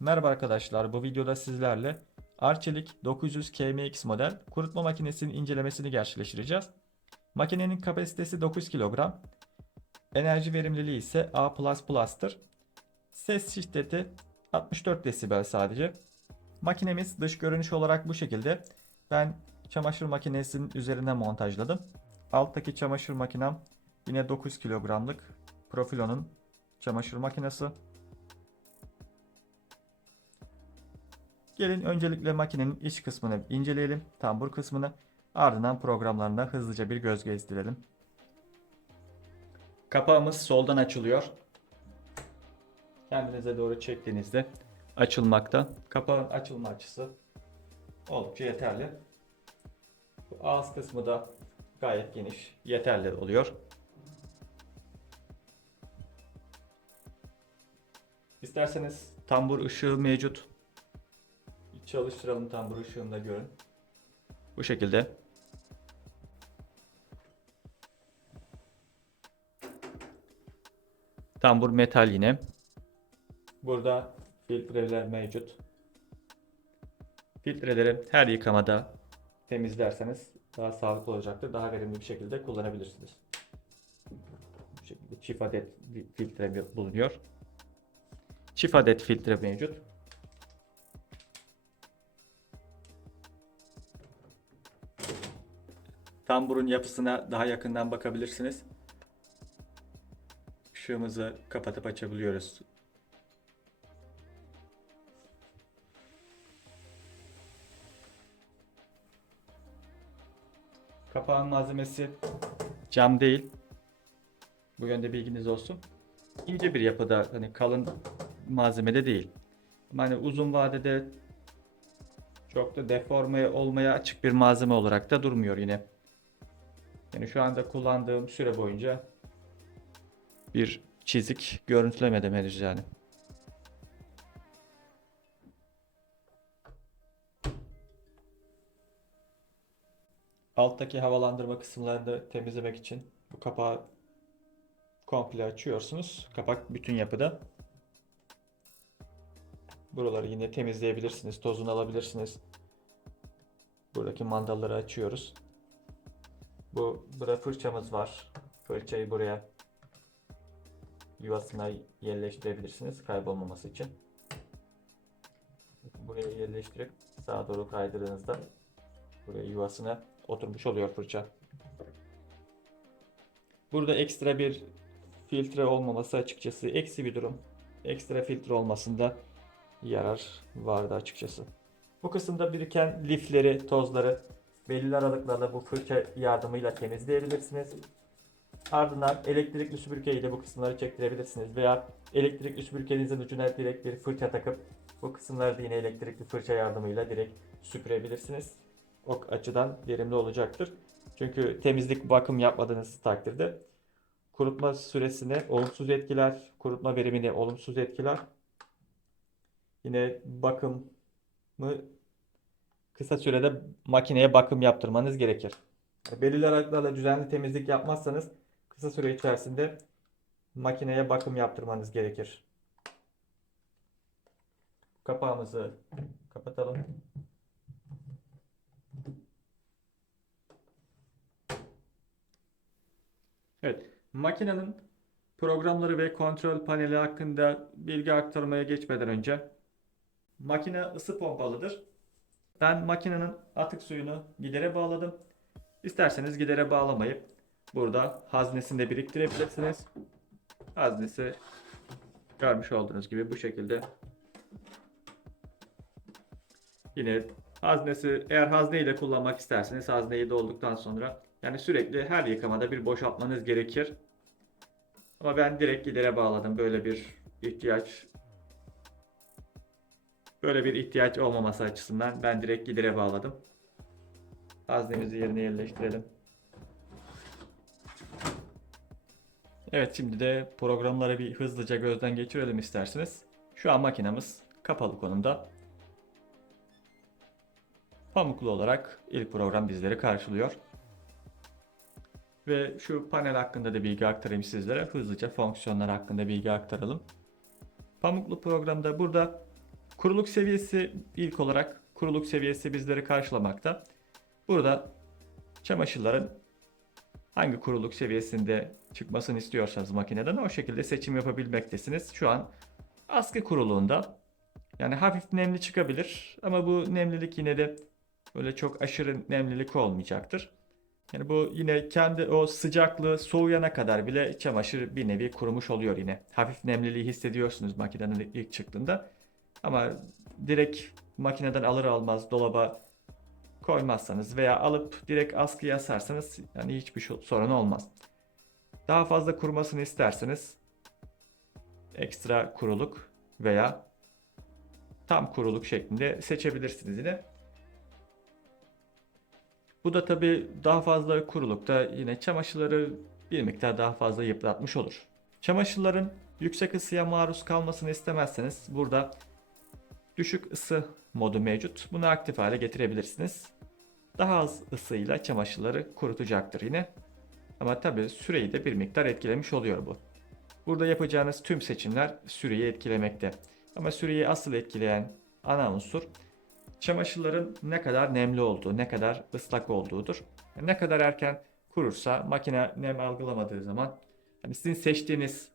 Merhaba arkadaşlar, bu videoda sizlerle Arçelik 900 KMX model kurutma makinesinin incelemesini gerçekleştireceğiz. Makinenin kapasitesi 9 kilogram, enerji verimliliği ise A++'tır. Ses şiddeti 64 desibel sadece. Makinemiz dış görünüş olarak bu şekilde. Ben çamaşır makinesinin üzerine montajladım. Alttaki çamaşır makinem yine 9 kilogramlık Profilo'nun çamaşır makinesi. Gelin öncelikle makinenin iç kısmını inceleyelim, tambur kısmını. Ardından programlarına hızlıca bir göz gezdirelim. Kapağımız soldan açılıyor. Kendinize doğru çektiğinizde açılmakta. Kapağın açılma açısı oldukça yeterli. Bu ağız kısmı da gayet geniş, yeterli oluyor. İsterseniz tambur ışığı mevcut. Çalıştıralım tambur ışığını da görün. Bu şekilde. Tambur metal yine. Burada filtreler mevcut. Filtreleri her yıkamada temizlerseniz daha sağlıklı olacaktır. Daha verimli bir şekilde kullanabilirsiniz. Bu şekilde çift adet filtre bulunuyor. Çift adet filtre mevcut. Tamburun yapısına daha yakından bakabilirsiniz. Işığımızı kapatıp açabiliyoruz. Kapağın malzemesi cam değil. Bu yönde bilginiz olsun. İnce bir yapıda hani kalın malzemede değil. Yani uzun vadede çok da deforme olmaya açık bir malzeme olarak da durmuyor yine. Yani şu anda kullandığım süre boyunca bir çizik görüntülemedim henüz yani. Alttaki havalandırma kısımlarını temizlemek için bu kapağı komple açıyorsunuz. Kapak bütün yapıda. Buraları yine temizleyebilirsiniz. Tozunu alabilirsiniz. Buradaki mandalları açıyoruz. Bu burada fırçamız var. Fırçayı buraya yuvasına yerleştirebilirsiniz kaybolmaması için. Buraya yerleştirip sağa doğru kaydırdığınızda buraya yuvasına oturmuş oluyor fırça. Burada ekstra bir filtre olmaması açıkçası eksi bir durum. Ekstra filtre olmasında yarar vardı açıkçası. Bu kısımda biriken lifleri, tozları belirli aralıklarla bu fırça yardımıyla temizleyebilirsiniz. Ardından elektrikli süpürge ile bu kısımları çektirebilirsiniz veya elektrikli süpürgenizin ucuna direkt bir fırça takıp bu kısımları da yine elektrikli fırça yardımıyla direkt süpürebilirsiniz. O açıdan verimli olacaktır. Çünkü temizlik bakım yapmadığınız takdirde kurutma süresini olumsuz etkiler, kurutma verimini olumsuz etkiler. Yine bakımı kısa sürede makineye bakım yaptırmanız gerekir. Belirli aralıklarla düzenli temizlik yapmazsanız kısa süre içerisinde makineye bakım yaptırmanız gerekir. Kapağımızı kapatalım. Evet, makinenin programları ve kontrol paneli hakkında bilgi aktarmaya geçmeden önce makine ısı pompalıdır. Ben makinenin atık suyunu gidere bağladım. İsterseniz gidere bağlamayıp burada haznesinde biriktirebilirsiniz. Haznesi görmüş olduğunuz gibi bu şekilde. Yine haznesi eğer hazneyi de kullanmak isterseniz hazneyi dolduktan sonra yani sürekli her yıkamada bir boşaltmanız gerekir. Ama ben direkt gidere bağladım. Böyle bir ihtiyaç Böyle bir ihtiyaç olmaması açısından ben direkt gidere bağladım. Haznemizi yerine yerleştirelim. Evet şimdi de programları bir hızlıca gözden geçirelim isterseniz. Şu an makinemiz kapalı konumda. Pamuklu olarak ilk program bizleri karşılıyor. Ve şu panel hakkında da bilgi aktarayım sizlere. Hızlıca fonksiyonlar hakkında bilgi aktaralım. Pamuklu programda burada Kuruluk seviyesi ilk olarak kuruluk seviyesi bizleri karşılamakta. Burada çamaşırların hangi kuruluk seviyesinde çıkmasını istiyorsanız makineden o şekilde seçim yapabilmektesiniz. Şu an askı kuruluğunda yani hafif nemli çıkabilir ama bu nemlilik yine de böyle çok aşırı nemlilik olmayacaktır. Yani bu yine kendi o sıcaklığı soğuyana kadar bile çamaşır bir nevi kurumuş oluyor yine. Hafif nemliliği hissediyorsunuz makineden ilk çıktığında. Ama direkt makineden alır almaz dolaba koymazsanız veya alıp direkt askıya asarsanız yani hiçbir şu- sorun olmaz. Daha fazla kurumasını isterseniz ekstra kuruluk veya tam kuruluk şeklinde seçebilirsiniz yine. Bu da tabi daha fazla kurulukta yine çamaşırları bir miktar daha fazla yıpratmış olur. Çamaşırların yüksek ısıya maruz kalmasını istemezseniz burada düşük ısı modu mevcut. Bunu aktif hale getirebilirsiniz. Daha az ısıyla çamaşırları kurutacaktır yine. Ama tabi süreyi de bir miktar etkilemiş oluyor bu. Burada yapacağınız tüm seçimler süreyi etkilemekte. Ama süreyi asıl etkileyen ana unsur çamaşırların ne kadar nemli olduğu, ne kadar ıslak olduğudur. Ne kadar erken kurursa makine nem algılamadığı zaman hani sizin seçtiğiniz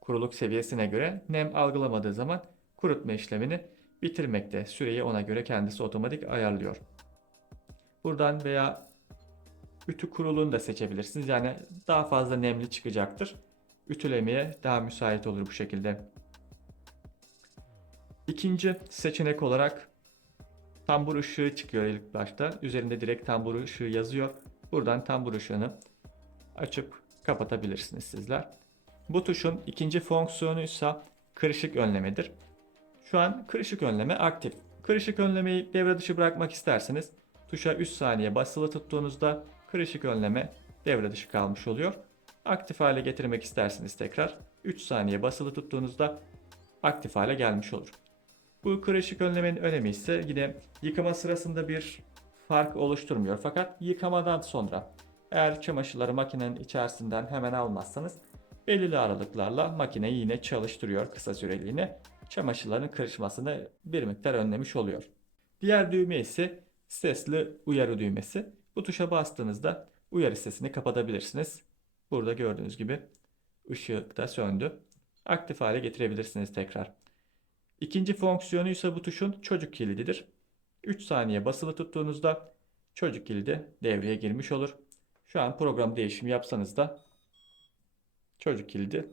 kuruluk seviyesine göre nem algılamadığı zaman kurutma işlemini bitirmekte. Süreyi ona göre kendisi otomatik ayarlıyor. Buradan veya ütü kuruluğunu da seçebilirsiniz. Yani daha fazla nemli çıkacaktır. Ütülemeye daha müsait olur bu şekilde. İkinci seçenek olarak tambur ışığı çıkıyor ilk başta. Üzerinde direkt tambur ışığı yazıyor. Buradan tambur ışığını açıp kapatabilirsiniz sizler. Bu tuşun ikinci fonksiyonu ise kırışık önlemedir. Şu an kırışık önleme aktif. Kırışık önlemeyi devre dışı bırakmak isterseniz tuşa 3 saniye basılı tuttuğunuzda kırışık önleme devre dışı kalmış oluyor. Aktif hale getirmek isterseniz tekrar 3 saniye basılı tuttuğunuzda aktif hale gelmiş olur. Bu kırışık önlemenin önemi ise yine yıkama sırasında bir fark oluşturmuyor. Fakat yıkamadan sonra eğer çamaşırları makinenin içerisinden hemen almazsanız belirli aralıklarla makineyi yine çalıştırıyor kısa süreliğine. Çamaşırların kırışmasını bir miktar önlemiş oluyor. Diğer düğme ise sesli uyarı düğmesi. Bu tuşa bastığınızda uyarı sesini kapatabilirsiniz. Burada gördüğünüz gibi ışık da söndü. Aktif hale getirebilirsiniz tekrar. İkinci fonksiyonu ise bu tuşun çocuk kilididir. 3 saniye basılı tuttuğunuzda çocuk kilidi devreye girmiş olur. Şu an program değişimi yapsanız da çocuk kilidi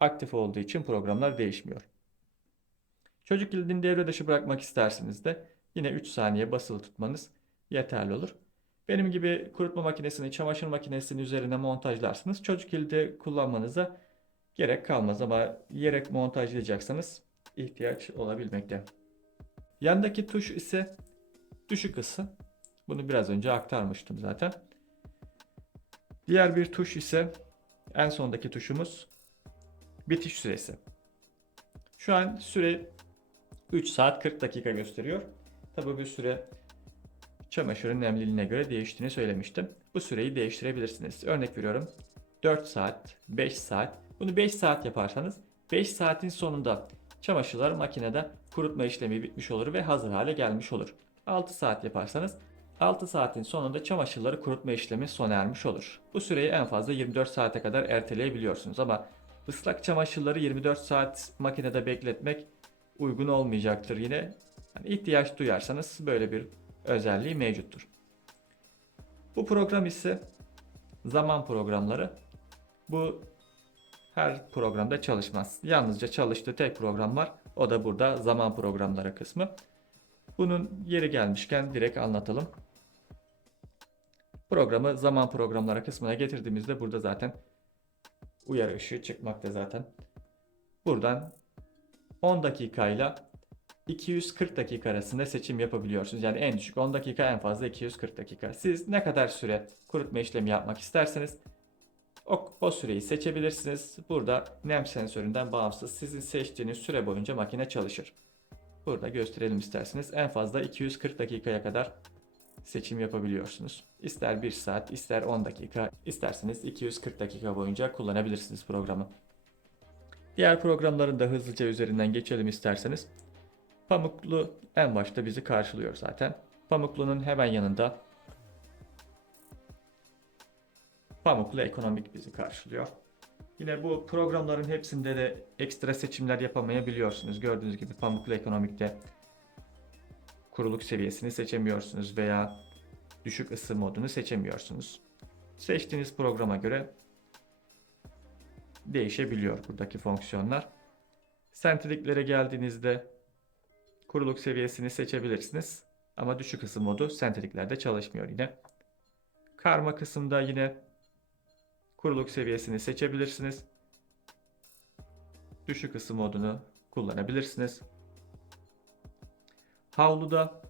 aktif olduğu için programlar değişmiyor. Çocuk kilidini devre dışı bırakmak isterseniz de yine 3 saniye basılı tutmanız yeterli olur. Benim gibi kurutma makinesini, çamaşır makinesinin üzerine montajlarsınız. Çocuk kilidi kullanmanıza gerek kalmaz ama yerek montajlayacaksanız ihtiyaç olabilmekte. Yandaki tuş ise düşük ısı. Bunu biraz önce aktarmıştım zaten. Diğer bir tuş ise en sondaki tuşumuz bitiş süresi. Şu an süre 3 saat 40 dakika gösteriyor. Tabi bu süre çamaşırın nemliliğine göre değiştiğini söylemiştim. Bu süreyi değiştirebilirsiniz. Örnek veriyorum 4 saat, 5 saat. Bunu 5 saat yaparsanız 5 saatin sonunda çamaşırlar makinede kurutma işlemi bitmiş olur ve hazır hale gelmiş olur. 6 saat yaparsanız 6 saatin sonunda çamaşırları kurutma işlemi sona ermiş olur. Bu süreyi en fazla 24 saate kadar erteleyebiliyorsunuz ama ıslak çamaşırları 24 saat makinede bekletmek uygun olmayacaktır yine. Yani ihtiyaç duyarsanız böyle bir özelliği mevcuttur. Bu program ise zaman programları. Bu her programda çalışmaz. Yalnızca çalıştığı tek program var. O da burada zaman programları kısmı. Bunun yeri gelmişken direkt anlatalım. Programı zaman programları kısmına getirdiğimizde burada zaten uyarı ışığı çıkmakta zaten. Buradan 10 dakikayla 240 dakika arasında seçim yapabiliyorsunuz. Yani en düşük 10 dakika en fazla 240 dakika. Siz ne kadar süre kurutma işlemi yapmak isterseniz o, o süreyi seçebilirsiniz. Burada nem sensöründen bağımsız sizin seçtiğiniz süre boyunca makine çalışır. Burada gösterelim isterseniz. En fazla 240 dakikaya kadar seçim yapabiliyorsunuz. İster 1 saat, ister 10 dakika, isterseniz 240 dakika boyunca kullanabilirsiniz programı. Diğer programların da hızlıca üzerinden geçelim isterseniz. Pamuklu en başta bizi karşılıyor zaten. Pamuklu'nun hemen yanında Pamuklu Ekonomik bizi karşılıyor. Yine bu programların hepsinde de ekstra seçimler yapamayabiliyorsunuz. Gördüğünüz gibi Pamuklu Ekonomik'te kuruluk seviyesini seçemiyorsunuz veya düşük ısı modunu seçemiyorsunuz. Seçtiğiniz programa göre değişebiliyor buradaki fonksiyonlar. Sentriklere geldiğinizde kuruluk seviyesini seçebilirsiniz. Ama düşük ısı modu sentriklerde çalışmıyor yine. Karma kısımda yine kuruluk seviyesini seçebilirsiniz. Düşük ısı modunu kullanabilirsiniz. Havluda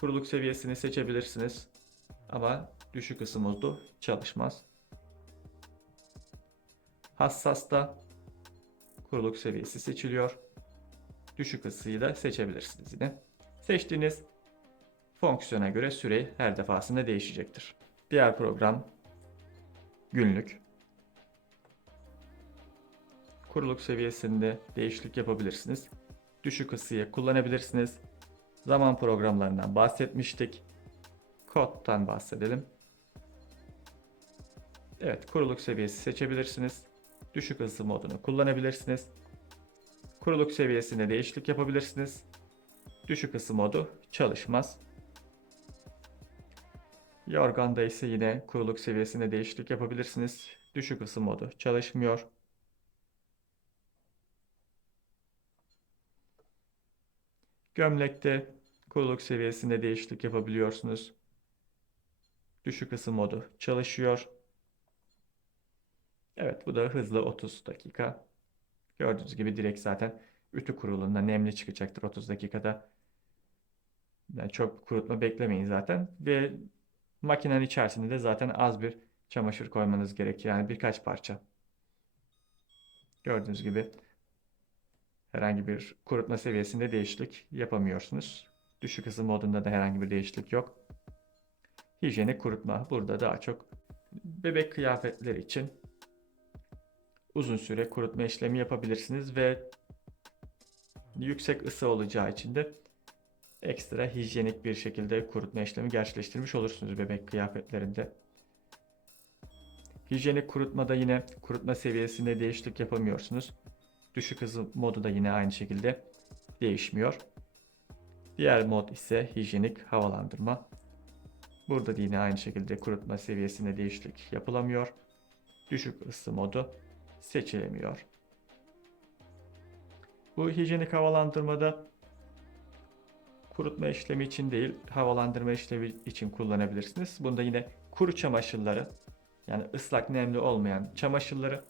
kuruluk seviyesini seçebilirsiniz. Ama düşük ısı modu çalışmaz. Hassasta kuruluk seviyesi seçiliyor. Düşük ısıyı da seçebilirsiniz yine. Seçtiğiniz fonksiyona göre süre her defasında değişecektir. Diğer program günlük. Kuruluk seviyesinde değişiklik yapabilirsiniz. Düşük ısıyı kullanabilirsiniz. Zaman programlarından bahsetmiştik. Kod'dan bahsedelim. Evet, kuruluk seviyesi seçebilirsiniz. Düşük ısı modunu kullanabilirsiniz. Kuruluk seviyesinde değişiklik yapabilirsiniz. Düşük ısı modu çalışmaz. Yorgan'da ise yine kuruluk seviyesinde değişiklik yapabilirsiniz. Düşük ısı modu çalışmıyor. Gömlekte kuruluk seviyesinde değişiklik yapabiliyorsunuz. Düşük ısı modu çalışıyor. Evet bu da hızlı 30 dakika. Gördüğünüz gibi direkt zaten ütü kurulunda nemli çıkacaktır 30 dakikada. Yani çok kurutma beklemeyin zaten. Ve makinenin içerisinde de zaten az bir çamaşır koymanız gerekiyor. Yani birkaç parça. Gördüğünüz gibi herhangi bir kurutma seviyesinde değişiklik yapamıyorsunuz. Düşük ısı modunda da herhangi bir değişiklik yok. Hijyenik kurutma burada daha çok bebek kıyafetleri için uzun süre kurutma işlemi yapabilirsiniz ve yüksek ısı olacağı için de ekstra hijyenik bir şekilde kurutma işlemi gerçekleştirmiş olursunuz bebek kıyafetlerinde. Hijyenik kurutmada yine kurutma seviyesinde değişiklik yapamıyorsunuz. Düşük hızı modu da yine aynı şekilde değişmiyor. Diğer mod ise hijyenik havalandırma. Burada da yine aynı şekilde kurutma seviyesinde değişiklik yapılamıyor. Düşük ısı modu seçilemiyor. Bu hijyenik havalandırmada kurutma işlemi için değil, havalandırma işlemi için kullanabilirsiniz. Bunda yine kuru çamaşırları yani ıslak nemli olmayan çamaşırları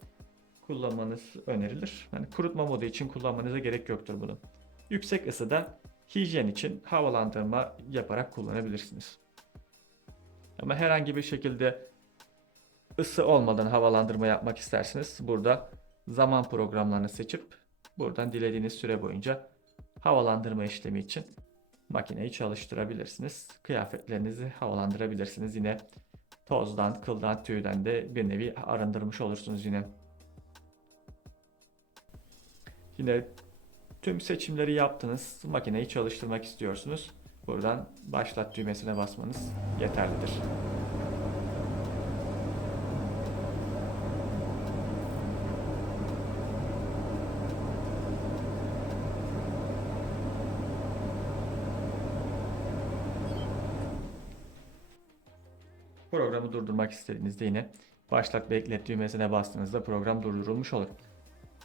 kullanmanız önerilir. Yani kurutma modu için kullanmanıza gerek yoktur bunu. Yüksek ısıda hijyen için havalandırma yaparak kullanabilirsiniz. Ama herhangi bir şekilde ısı olmadan havalandırma yapmak isterseniz burada zaman programlarını seçip buradan dilediğiniz süre boyunca havalandırma işlemi için makineyi çalıştırabilirsiniz. Kıyafetlerinizi havalandırabilirsiniz. Yine tozdan, kıldan, tüyden de bir nevi arındırmış olursunuz yine. Yine tüm seçimleri yaptınız. Makineyi çalıştırmak istiyorsunuz. Buradan başlat düğmesine basmanız yeterlidir. Programı durdurmak istediğinizde yine başlat beklet düğmesine bastığınızda program durdurulmuş olur.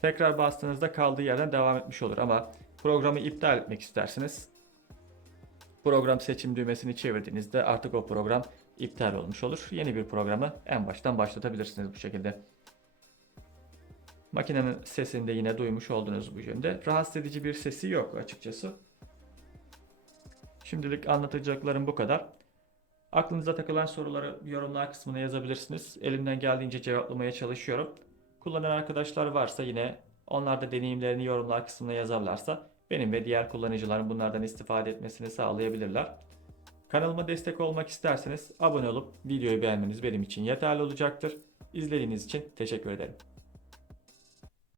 Tekrar bastığınızda kaldığı yerden devam etmiş olur ama programı iptal etmek isterseniz program seçim düğmesini çevirdiğinizde artık o program iptal olmuş olur. Yeni bir programı en baştan başlatabilirsiniz bu şekilde. Makinenin sesini de yine duymuş oldunuz bu yönde. Rahatsız edici bir sesi yok açıkçası. Şimdilik anlatacaklarım bu kadar. Aklınıza takılan soruları yorumlar kısmına yazabilirsiniz. Elimden geldiğince cevaplamaya çalışıyorum. Kullanan arkadaşlar varsa yine onlar da deneyimlerini yorumlar kısmına yazarlarsa benim ve diğer kullanıcıların bunlardan istifade etmesini sağlayabilirler. Kanalıma destek olmak isterseniz abone olup videoyu beğenmeniz benim için yeterli olacaktır. İzlediğiniz için teşekkür ederim.